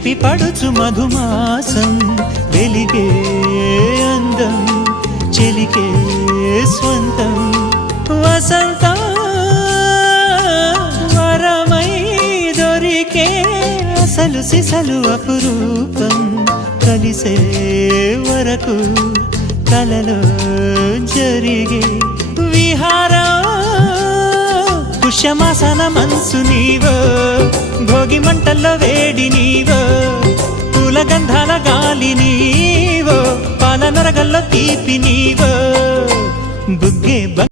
చిలిపి పడుచు మధుమాసం వెలిగే అందం చెలికే స్వంతం వసంతం వరమై దొరికే అసలు సిసలు అపురూపం కలిసే వరకు కలలో జరిగే విహారం పుష్యమాసన మనసు నీవో భోగి మంటల్లో వేడి నీవో పూల గంధాల గాలి నీవో పాల నరగల్లో తీపి నీవో బుగ్గే